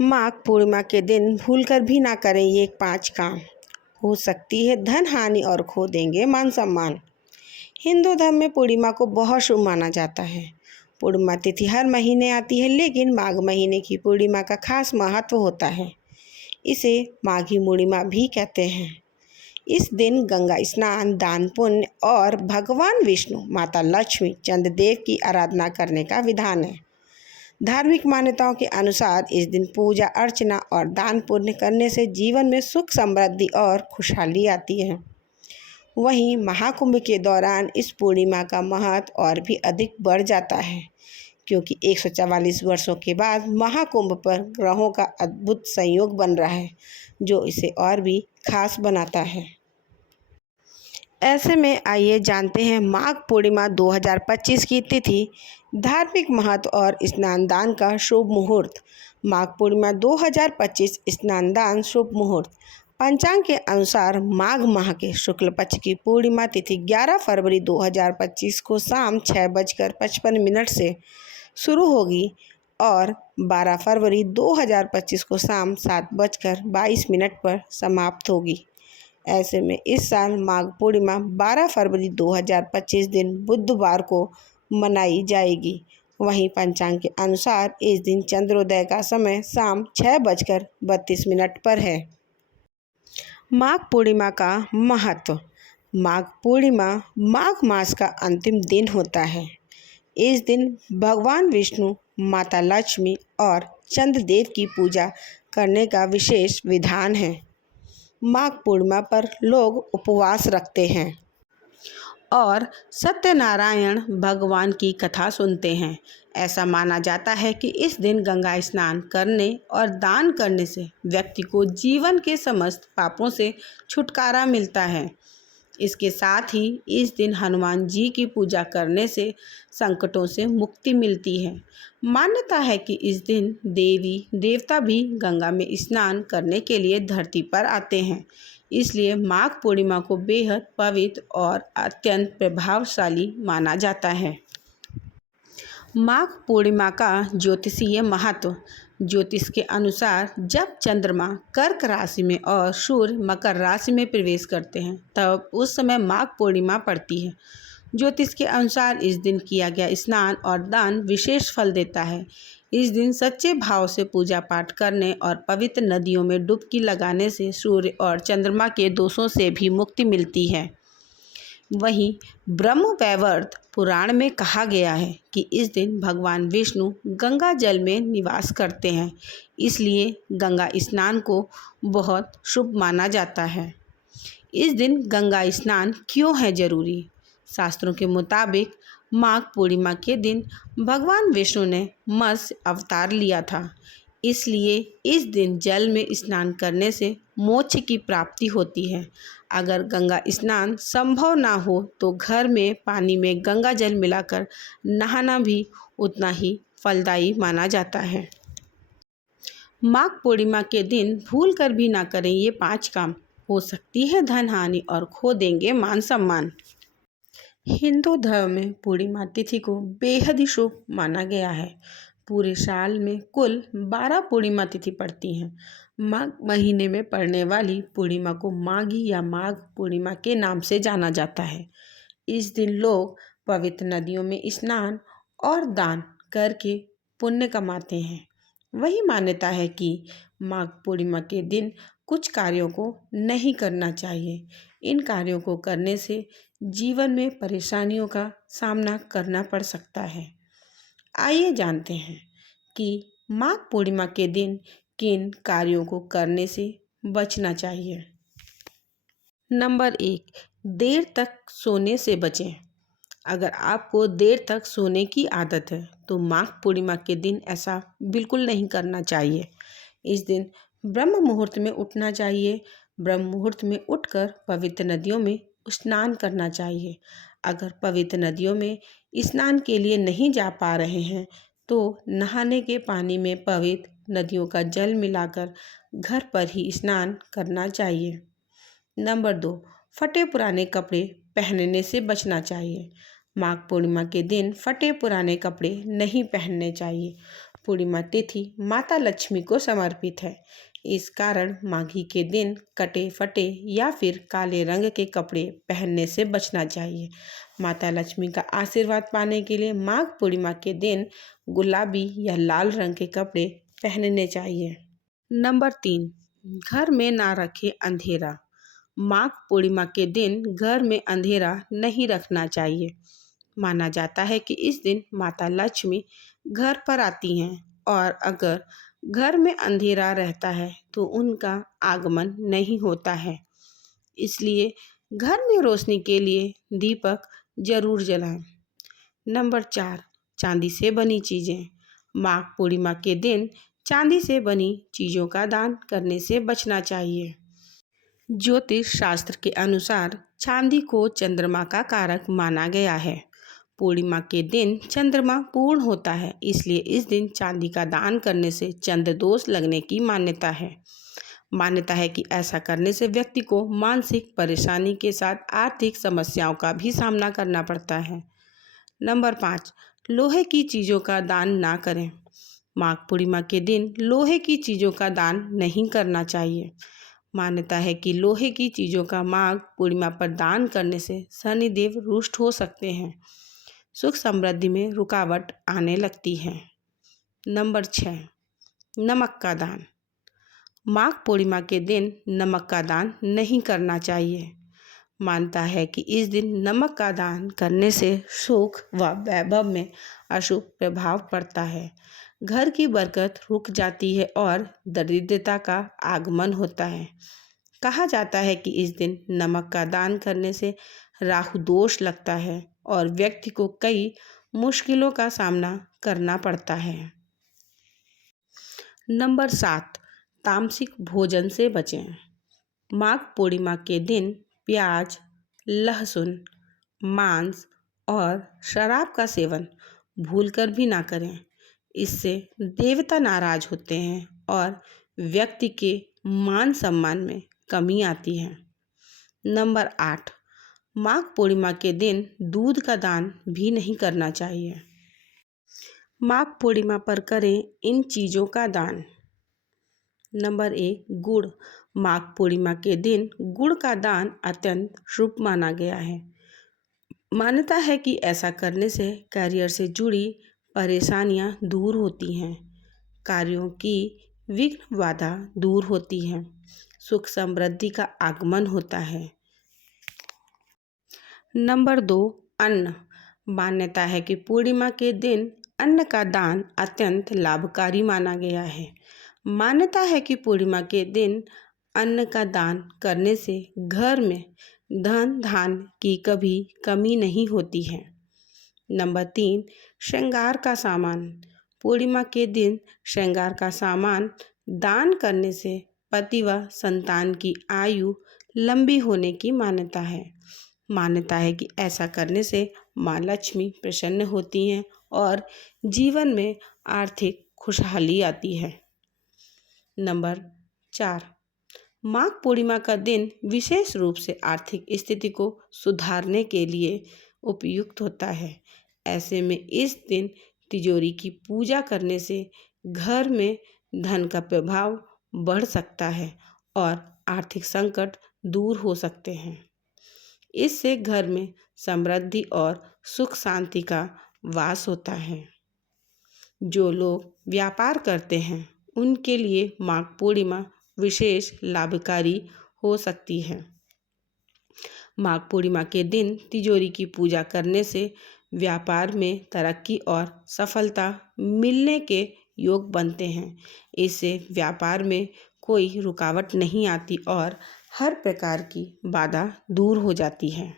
माघ पूर्णिमा के दिन भूलकर भी ना करें ये 5 काम। हो सकती है धन हानि और खो देंगे मान सम्मान। हिंदू धर्म में पूर्णिमा को बहुत शुभ माना जाता है। पूर्णिमा तिथि हर महीने आती है, लेकिन माघ महीने की पूर्णिमा का खास महत्व होता है। इसे माघी पूर्णिमा भी कहते हैं। इस दिन गंगा स्नान, दान पुण्य और भगवान विष्णु, माता लक्ष्मी, चंद्रदेव की आराधना करने का विधान है। धार्मिक मान्यताओं के अनुसार इस दिन पूजा अर्चना और दान पुण्य करने से जीवन में सुख, समृद्धि और खुशहाली आती है। वहीं महाकुंभ के दौरान इस पूर्णिमा का महत्व और भी अधिक बढ़ जाता है, क्योंकि 144 वर्षों के बाद महाकुंभ पर ग्रहों का अद्भुत संयोग बन रहा है, जो इसे और भी खास बनाता है। ऐसे में आइए जानते हैं माघ पूर्णिमा 2025 की तिथि, धार्मिक महत्व और स्नान दान का शुभ मुहूर्त। माघ पूर्णिमा 2025 स्नान दान शुभ मुहूर्त। पंचांग के अनुसार माघ माह के शुक्ल पक्ष की पूर्णिमा तिथि 11 फरवरी 2025 को शाम 6:55 से शुरू होगी और 12 फरवरी 2025 को शाम 7:22 पर समाप्त होगी। ऐसे में इस साल माघ पूर्णिमा 12 फरवरी 2025 दिन बुधवार को मनाई जाएगी। वहीं पंचांग के अनुसार इस दिन चंद्रोदय का समय शाम 6:32 पर है। माघ पूर्णिमा का महत्व। माघ पूर्णिमा माघ मास का अंतिम दिन होता है। इस दिन भगवान विष्णु, माता लक्ष्मी और चंद्रदेव की पूजा करने का विशेष विधान है। माघ पूर्णिमा पर लोग उपवास रखते हैं और सत्यनारायण भगवान की कथा सुनते हैं। ऐसा माना जाता है कि इस दिन गंगा स्नान करने और दान करने से व्यक्ति को जीवन के समस्त पापों से छुटकारा मिलता है। इसके साथ ही इस दिन हनुमान जी की पूजा करने से संकटों से मुक्ति मिलती है। मान्यता है कि इस दिन देवी देवता भी गंगा में स्नान करने के लिए धरती पर आते हैं। इसलिए माघ पूर्णिमा को बेहद पवित्र और अत्यंत प्रभावशाली माना जाता है। माघ पूर्णिमा का ज्योतिषीय महत्व। ज्योतिष के अनुसार जब चंद्रमा कर्क राशि में और सूर्य मकर राशि में प्रवेश करते हैं, तब उस समय माघ पूर्णिमा पड़ती है। ज्योतिष के अनुसार इस दिन किया गया स्नान और दान विशेष फल देता है। इस दिन सच्चे भाव से पूजा पाठ करने और पवित्र नदियों में डुबकी लगाने से सूर्य और चंद्रमा के दोषों से भी मुक्ति मिलती है। वहीं ब्रह्म वैवर्त पुराण में कहा गया है कि इस दिन भगवान विष्णु गंगा जल में निवास करते हैं, इसलिए गंगा स्नान को बहुत शुभ माना जाता है। इस दिन गंगा स्नान क्यों है जरूरी? शास्त्रों के मुताबिक माघ पूर्णिमा के दिन भगवान विष्णु ने मत्स्य अवतार लिया था, इसलिए इस दिन जल में स्नान करने से मोक्ष की प्राप्ति होती है। अगर गंगा स्नान संभव ना हो तो घर में पानी में गंगा जल मिलाकर नहाना भी उतना ही फलदायी माना जाता है। माघ पूर्णिमा के दिन भूल कर भी ना करें ये 5 काम। हो सकती है धन हानि और खो देंगे मान सम्मान। हिंदू धर्म में पूर्णिमा तिथि को बेहद ही शुभ माना गया है। पूरे साल में कुल 12 पूर्णिमा तिथि पड़ती हैं। माघ महीने में पड़ने वाली पूर्णिमा को माघी या माघ पूर्णिमा के नाम से जाना जाता है। इस दिन लोग पवित्र नदियों में स्नान और दान करके पुण्य कमाते हैं। वही मान्यता है कि माघ पूर्णिमा के दिन कुछ कार्यों को नहीं करना चाहिए। इन कार्यों को करने से जीवन में परेशानियों का सामना करना पड़ सकता है। आइए जानते हैं कि माघ पूर्णिमा के दिन किन कार्यों को करने से बचना चाहिए। नंबर 1, देर तक सोने से बचें। अगर आपको देर तक सोने की आदत है तो माघ पूर्णिमा के दिन ऐसा बिल्कुल नहीं करना चाहिए। इस दिन ब्रह्म मुहूर्त में उठना चाहिए। ब्रह्म मुहूर्त में उठकर पवित्र नदियों में स्नान करना चाहिए। अगर पवित्र नदियों में स्नान के लिए नहीं जा पा रहे हैं तो नहाने के पानी में पवित्र नदियों का जल मिलाकर घर पर ही स्नान करना चाहिए। नंबर 2, फटे पुराने कपड़े पहनने से बचना चाहिए। माघ पूर्णिमा के दिन फटे पुराने कपड़े नहीं पहनने चाहिए। पूर्णिमा तिथि माता लक्ष्मी को समर्पित है। इस कारण माघी के दिन कटे फटे या फिर काले रंग के कपड़े पहनने से बचना चाहिए। माता लक्ष्मी का आशीर्वाद पाने के लिए माघ पूर्णिमा के दिन गुलाबी या लाल रंग के कपड़े पहनने चाहिए। नंबर 3, घर में ना रखें अंधेरा। माघ पूर्णिमा के दिन घर में अंधेरा नहीं रखना चाहिए। माना जाता है कि इस दिन माता लक्ष्मी घर पर आती हैं और अगर घर में अंधेरा रहता है तो उनका आगमन नहीं होता है। इसलिए घर में रोशनी के लिए दीपक जरूर जलाएं। नंबर 4, चांदी से बनी चीज़ें। माघ पूर्णिमा के दिन चांदी से बनी चीज़ों का दान करने से बचना चाहिए। ज्योतिष शास्त्र के अनुसार चांदी को चंद्रमा का कारक माना गया है। पूर्णिमा के दिन चंद्रमा पूर्ण होता है, इसलिए इस दिन चांदी का दान करने से चंद्र दोष लगने की मान्यता है। मान्यता है कि ऐसा करने से व्यक्ति को मानसिक परेशानी के साथ आर्थिक समस्याओं का भी सामना करना पड़ता है। नंबर 5, लोहे की चीज़ों का दान ना करें। माघ पूर्णिमा के दिन लोहे की चीज़ों का दान नहीं करना चाहिए। मान्यता है कि लोहे की चीज़ों का माघ पूर्णिमा पर दान करने से शनिदेव रुष्ट हो सकते हैं, सुख समृद्धि में रुकावट आने लगती है। नंबर 6, नमक का दान। माघ पूर्णिमा के दिन नमक का दान नहीं करना चाहिए। मानता है कि इस दिन नमक का दान करने से सुख व वैभव में अशुभ प्रभाव पड़ता है, घर की बरकत रुक जाती है और दरिद्रता का आगमन होता है। कहा जाता है कि इस दिन नमक का दान करने से राहु दोष लगता है और व्यक्ति को कई मुश्किलों का सामना करना पड़ता है। नंबर 7, तामसिक भोजन से बचें। माघ पूर्णिमा के दिन प्याज, लहसुन, मांस और शराब का सेवन भूलकर भी ना करें। इससे देवता नाराज होते हैं और व्यक्ति के मान सम्मान में कमी आती है। नंबर 8, माघ पूर्णिमा के दिन दूध का दान भी नहीं करना चाहिए। माघ पूर्णिमा पर करें इन चीज़ों का दान। नंबर 1, गुड़। माघ पूर्णिमा के दिन गुड़ का दान अत्यंत शुभ माना गया है। मान्यता है कि ऐसा करने से करियर से जुड़ी परेशानियां दूर होती हैं, कार्यों की विघ्न बाधा दूर होती है, सुख समृद्धि का आगमन होता है। नंबर 2, अन्न। मान्यता है कि पूर्णिमा के दिन अन्न का दान अत्यंत लाभकारी माना गया है। मान्यता है कि पूर्णिमा के दिन अन्न का दान करने से घर में धन धान्य की कभी कमी नहीं होती है। नंबर 3, श्रृंगार का सामान। पूर्णिमा के दिन श्रृंगार का सामान दान करने से पति व संतान की आयु लंबी होने की मान्यता है। मान्यता है कि ऐसा करने से माँ लक्ष्मी प्रसन्न होती हैं और जीवन में आर्थिक खुशहाली आती है। नंबर 4, माघ पूर्णिमा का दिन विशेष रूप से आर्थिक स्थिति को सुधारने के लिए उपयुक्त होता है। ऐसे में इस दिन तिजोरी की पूजा करने से घर में धन का प्रभाव बढ़ सकता है और आर्थिक संकट दूर हो सकते हैं। इससे घर में समृद्धि और सुख शांति का वास होता है। जो लोग व्यापार करते हैं उनके लिए माघ पूर्णिमा विशेष लाभकारी हो सकती है। माघ पूर्णिमा के दिन तिजोरी की पूजा करने से व्यापार में तरक्की और सफलता मिलने के योग बनते हैं। इससे व्यापार में कोई रुकावट नहीं आती और हर प्रकार की बाधा दूर हो जाती है।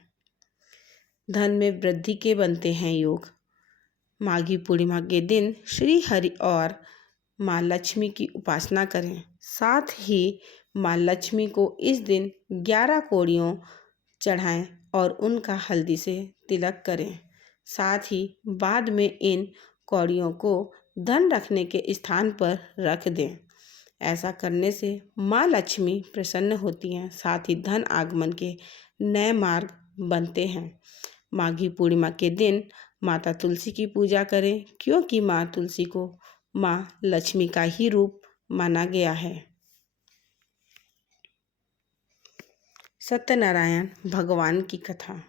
धन में वृद्धि के बनते हैं योग। माघी पूर्णिमा के दिन श्री हरि और माँ लक्ष्मी की उपासना करें। साथ ही माँ लक्ष्मी को इस दिन 11 कौड़ियों चढ़ाएं और उनका हल्दी से तिलक करें। साथ ही बाद में इन कौड़ियों को धन रखने के स्थान पर रख दें। ऐसा करने से माँ लक्ष्मी प्रसन्न होती हैं, साथ ही धन आगमन के नए मार्ग बनते हैं। माघी पूर्णिमा के दिन माता तुलसी की पूजा करें, क्योंकि माँ तुलसी को माँ लक्ष्मी का ही रूप माना गया है। सत्यनारायण भगवान की कथा।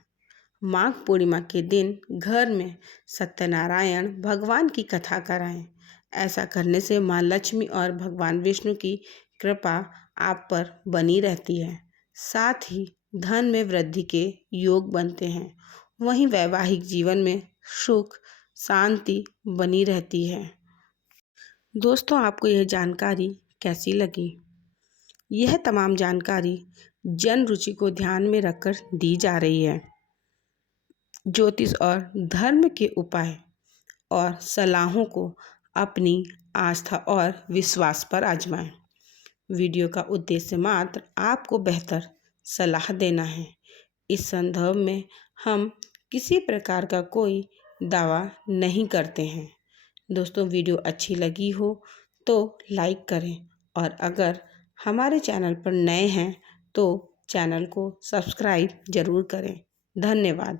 माघ पूर्णिमा के दिन घर में सत्यनारायण भगवान की कथा कराएं। ऐसा करने से माँ लक्ष्मी और भगवान विष्णु की कृपा आप पर बनी रहती है। साथ ही धन में वृद्धि के योग बनते हैं। वहीं वैवाहिक जीवन में सुख शांति बनी रहती है। दोस्तों, आपको यह जानकारी कैसी लगी? यह तमाम जानकारी जन रुचि को ध्यान में रखकर दी जा रही है। ज्योतिष और धर्म के उपाय और सलाहों को अपनी आस्था और विश्वास पर आजमाएं। वीडियो का उद्देश्य मात्र आपको बेहतर सलाह देना है। इस संदर्भ में हम किसी प्रकार का कोई दावा नहीं करते हैं। दोस्तों, वीडियो अच्छी लगी हो तो लाइक करें और अगर हमारे चैनल पर नए हैं तो चैनल को सब्सक्राइब ज़रूर करें। धन्यवाद।